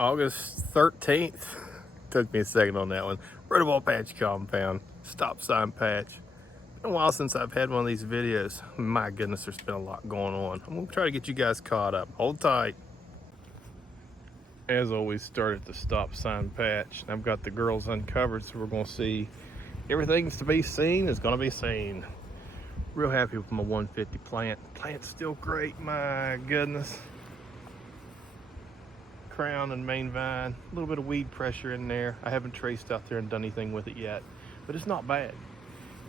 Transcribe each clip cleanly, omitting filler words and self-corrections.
August 13th. Took me a second on that one. Rotoball patch compound. Stop sign patch. Been a while since I've had one of these videos. My goodness, there's been a lot going on. I'm gonna try to get you guys caught up. Hold tight. As always, start at the stop sign patch. I've got the girls uncovered, so we're gonna see everything's to be seen is gonna be seen. Real happy with my 150 plant. Plant's still great, my goodness. Crown and main vine, a little bit of weed pressure in there. I haven't traced out there and done anything with it yet, but it's not bad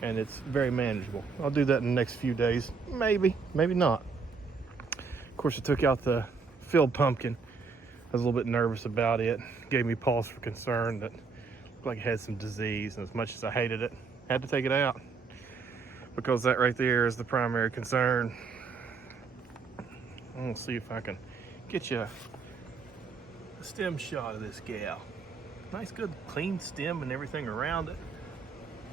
and it's very manageable. I'll do that in the next few days, maybe not. Of course, I took out the filled pumpkin. I was a little bit nervous about it. Gave me pause for concern that looked like it had some disease, and as much as I hated it, I had to take it out because that right there is the primary concern. I'm gonna see if I can get you a stem shot of this gal. Nice, good, clean stem and everything around it.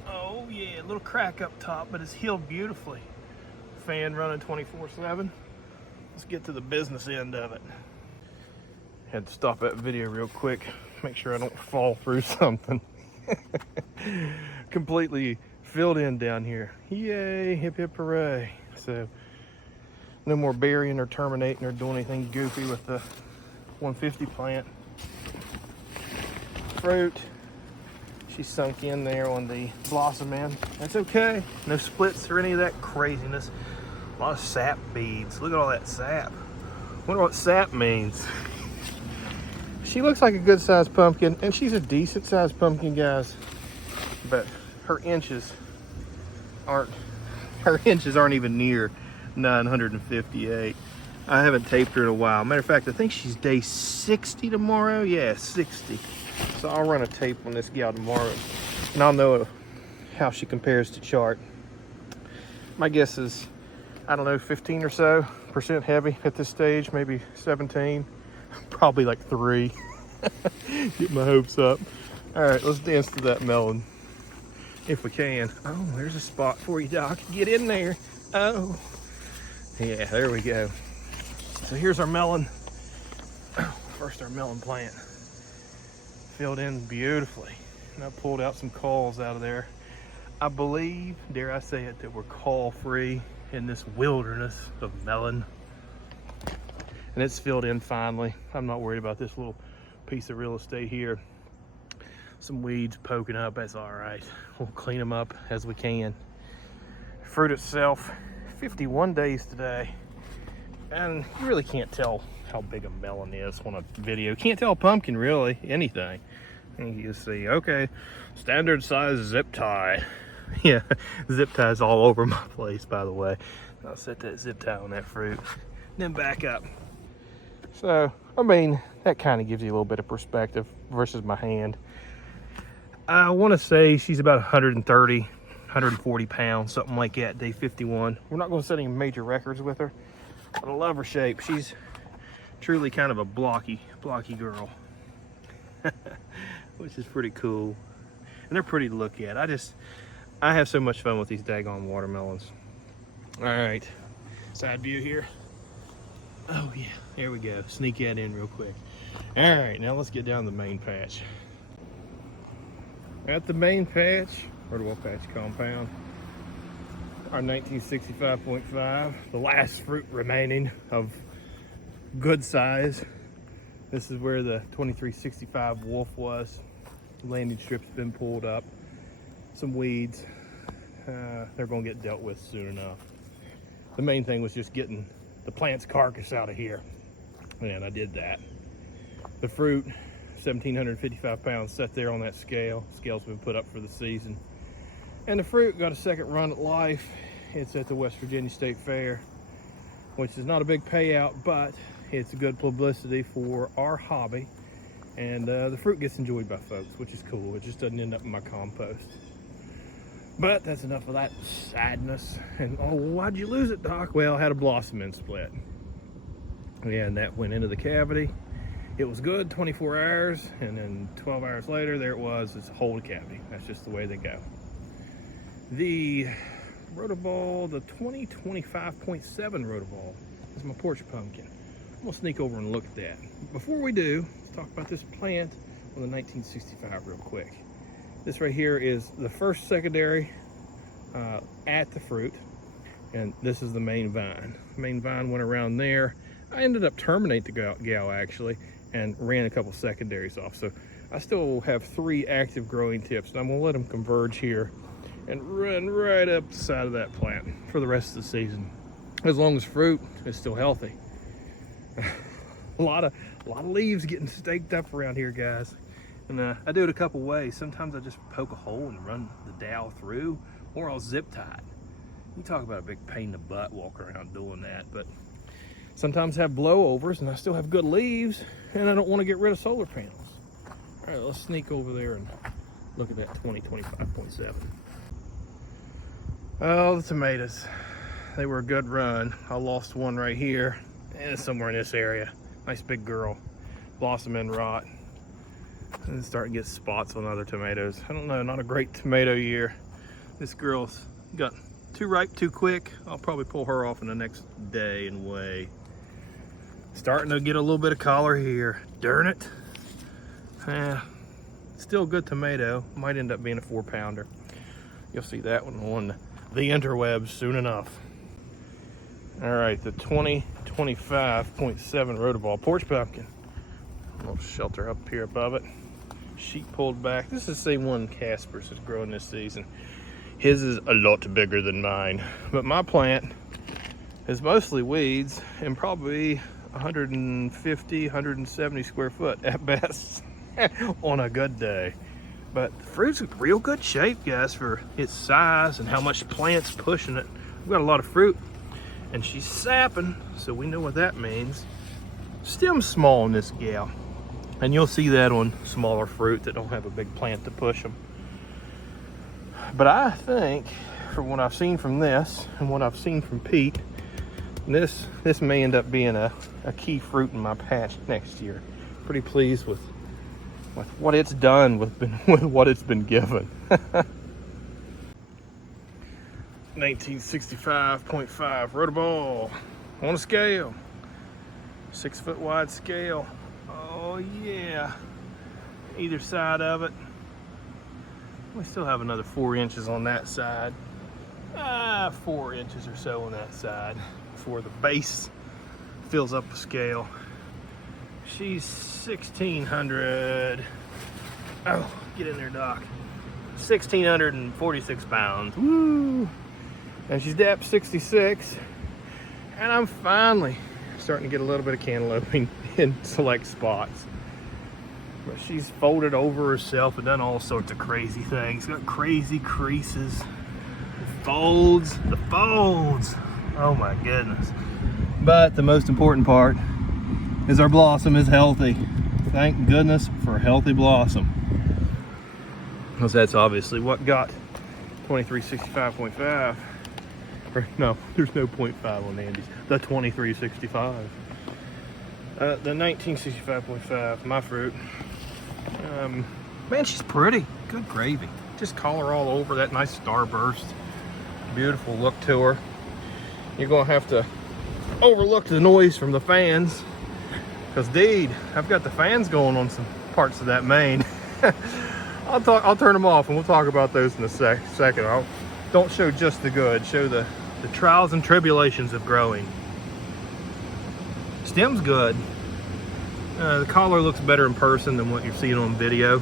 Oh yeah, a little crack up top, but it's healed beautifully. Fan running 24/7. Let's get to the business end of it. Had to stop that video real quick, make sure I don't fall through something. Completely filled in down here. Yay, hip hip hooray. So no more burying or terminating or doing anything goofy with the 150 plant. Fruit, she's sunk in there on the blossom end. That's okay. No splits or any of that craziness. A lot of sap beads. Look at all that sap. Wonder what sap means. She looks like a good sized pumpkin, and she's a decent sized pumpkin, guys. But her inches aren't even near 958. I haven't taped her in a while. Matter of fact, I think she's day 60 tomorrow. Yeah, 60. So I'll run a tape on this gal tomorrow, and I'll know how she compares to chart. My guess is, I don't know, 15 or so % heavy at this stage, maybe 17. Probably like 3. Get my hopes up. All right, let's dance to that melon if we can. Oh, there's a spot for you, Doc. Get in there. Oh, yeah, there we go. So here's our melon. First, our melon plant filled in beautifully, and I pulled out some calls out of there. I believe, dare I say it, that we're call free in this wilderness of melon, and it's filled in finally. I'm not worried about this little piece of real estate here. Some weeds poking up, that's all right. We'll clean them up as we can. Fruit itself, 51 days today. And you really can't tell how big a melon is on a video. Can't tell a pumpkin, really, anything. And you see, okay, standard size zip tie. Yeah, zip ties all over my place, by the way. I'll set that zip tie on that fruit, then back up. So, I mean, that kind of gives you a little bit of perspective versus my hand. I want to say she's about 130, 140 pounds, something like that, day 51. We're not going to set any major records with her. But I love her shape. She's truly kind of a blocky girl, which is pretty cool. And they're pretty to look at. I have so much fun with these daggone watermelons. All right, side view here. Oh yeah, there we go. Sneak that in real quick. All right, now let's get down to the main patch. At the main patch, Rotoball patch compound. Our 1965.5, the last fruit remaining of good size. This is where the 2365 wolf was. The landing strip's been pulled up. Some weeds. They're gonna get dealt with soon enough. The main thing was just getting the plant's carcass out of here, and I did that. The fruit, 1,755 pounds, sat there on that scale. Scale's been put up for the season. And the fruit got a second run at life. It's at the West Virginia State Fair, which is not a big payout, but it's good publicity for our hobby. And the fruit gets enjoyed by folks, which is cool. It just doesn't end up in my compost. But that's enough of that sadness. And oh, why'd you lose it, Doc? Well, I had a blossom end split. Yeah, and that went into the cavity. It was good 24 hours, and then 12 hours later, there it was. It's a whole cavity. That's just the way they go. The Rotoball, the 2025.7 Rotoball, is my porch pumpkin. I'm gonna sneak over and look at that. Before we do, let's talk about this plant on the 1965 real quick. This right here is the first secondary at the fruit, and this is the main vine. The main vine went around there. I ended up terminating the gal actually and ran a couple secondaries off. So I still have 3 active growing tips, and I'm gonna let them converge here and run right up the side of that plant for the rest of the season, as long as fruit is still healthy. a lot of leaves getting staked up around here, guys. And I do it a couple ways. Sometimes I just poke a hole and run the dowel through, or I'll zip tie it. You talk about a big pain in the butt walking around doing that, but sometimes I have blowovers and I still have good leaves, and I don't want to get rid of solar panels. All right, let's sneak over there and look at that 2025.7. Oh, the tomatoes. They were a good run. I lost one right here, and somewhere in this area. Nice big girl. Blossom and rot. And starting to get spots on other tomatoes. I don't know, not a great tomato year. This girl's got too ripe too quick. I'll probably pull her off in the next day and weigh. Starting to get a little bit of collar here. Darn it. Still a good tomato. Might end up being a 4-pounder. You'll see that one on the interwebs soon enough. All right, the 2025.7 Rotoball Porch Pumpkin. A little shelter up here above it. Sheet pulled back. This is the same one Casper's is growing this season. His is a lot bigger than mine, but my plant is mostly weeds and probably 150, 170 square foot at best on a good day. But the fruit's in real good shape, guys, for its size and how much the plant's pushing it. We've got a lot of fruit, and she's sapping, so we know what that means. Stem's small in this gal, and you'll see that on smaller fruit that don't have a big plant to push them. But I think, from what I've seen from this and what I've seen from Pete, this may end up being a key fruit in my patch next year. Pretty pleased with what it's done with what it's been given. 1965.5 Rotoball on a scale, 6 foot wide scale. Oh yeah, either side of it. We still have another 4 inches on that side. 4 inches or so on that side before the base fills up the scale. She's 1,600. Oh, get in there, Doc. 1,646 pounds. Woo! And she's depth 66. And I'm finally starting to get a little bit of cantalouping in select spots. But she's folded over herself and done all sorts of crazy things. Got crazy creases. The folds. Oh my goodness. But the most important part is our blossom is healthy. Thank goodness for healthy blossom. Because that's obviously what got 2365.5. No, there's no 0.5 on Andy's. The 2365. The 1965.5, my fruit. Man, she's pretty. Good gravy. Just color all over, that nice starburst. Beautiful look to her. You're gonna have to overlook the noise from the fans, because indeed, I've got the fans going on some parts of that mane. I'll turn them off and we'll talk about those in a second. Don't show just the good, show the trials and tribulations of growing. Stem's good. The collar looks better in person than what you're seeing on video.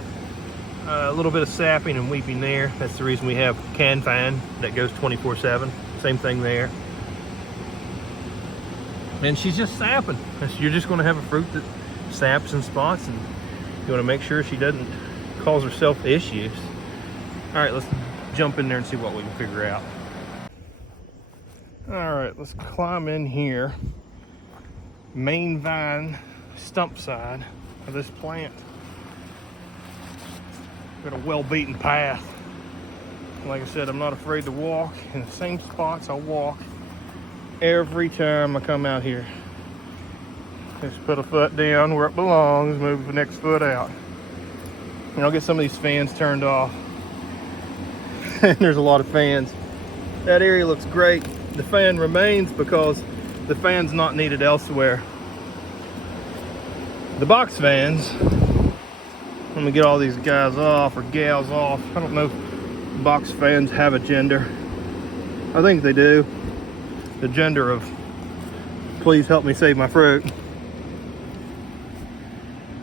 A little bit of sapping and weeping there. That's the reason we have can fan that goes 24/7. Same thing there. And she's just sapping. You're just going to have a fruit that saps in spots, and you want to make sure she doesn't cause herself issues. All right, let's jump in there and see what we can figure out. All right, let's climb in here. Main vine stump side of this plant. Got a well-beaten path. Like I said, I'm not afraid to walk in the same spots I walk every time I come out here. Just put a foot down where it belongs, move the next foot out. And I'll get some of these fans turned off. And there's a lot of fans. That area looks great. The fan remains because the fan's not needed elsewhere. the box fans. Let me get all these guys off or gals off. I don't know if box fans have a gender. I think they do. The gender of please help me save my fruit.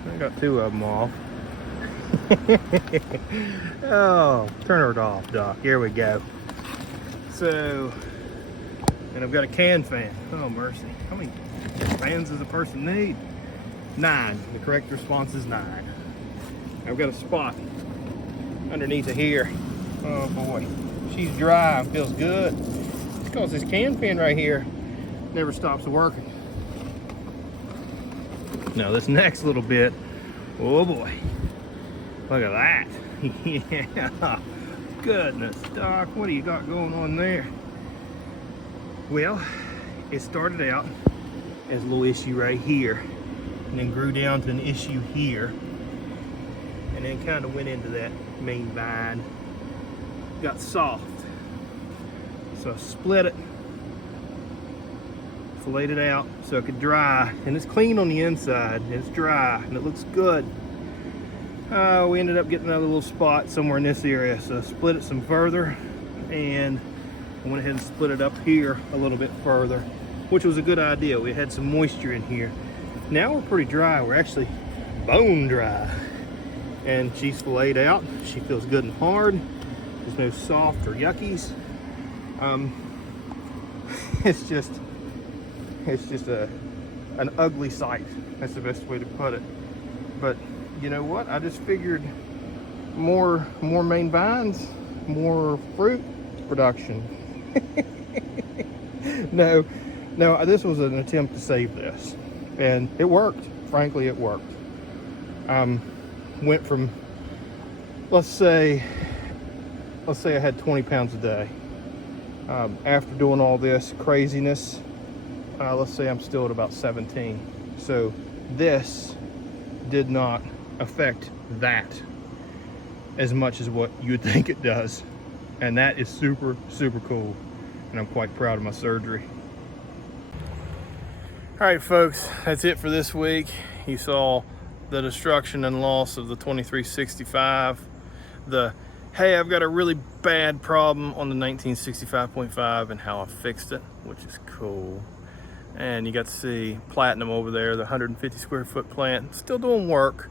I got 2 of them off. Oh, turn it off, Doc. Here we go. So, and I've got a can fan. Oh, mercy. How many fans does a person need? 9. The correct response is 9. I've got a spot underneath of here. Oh boy, she's dry and feels good. It's because this can fan right here never stops working. Now this next little bit, oh boy, look at that. Yeah, goodness, Doc, what do you got going on there? Well, it started out as a little issue right here and then grew down to an issue here. And then kind of went into that main vine, got soft. So I split it, filleted it out so it could dry. And it's clean on the inside, and it's dry, and it looks good. We ended up getting another little spot somewhere in this area. So I split it some further, and I went ahead and split it up here a little bit further, which was a good idea. We had some moisture in here. Now we're pretty dry. We're actually bone dry. And she's filleted out. She feels good and hard. There's no soft or yuckies. It's just an ugly sight. That's the best way to put it. But you know what? I just figured more main vines, more fruit production. No, this was an attempt to save this, and it worked. Frankly, it worked. Went from, let's say I had 20 pounds a day. After doing all this craziness, let's say I'm still at about 17. So this did not affect that as much as what you would think it does. And that is super, super cool. And I'm quite proud of my surgery. All right, folks, that's it for this week. You saw the destruction and loss of the 2365. Hey, I've got a really bad problem on the 1965.5 and how I fixed it, which is cool. And you got to see Platinum over there, the 150 square foot plant, still doing work.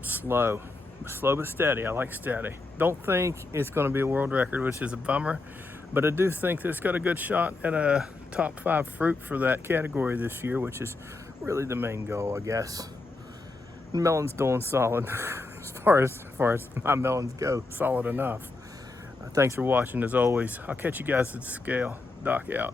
Slow but steady. I like steady. Don't think it's going to be a world record, which is a bummer, but I do think that it's got a good shot at a top 5 fruit for that category this year, which is really the main goal, I guess. Melon's doing solid as far as my melons go, solid enough. Thanks for watching as always. I'll catch you guys at the scale. Doc out.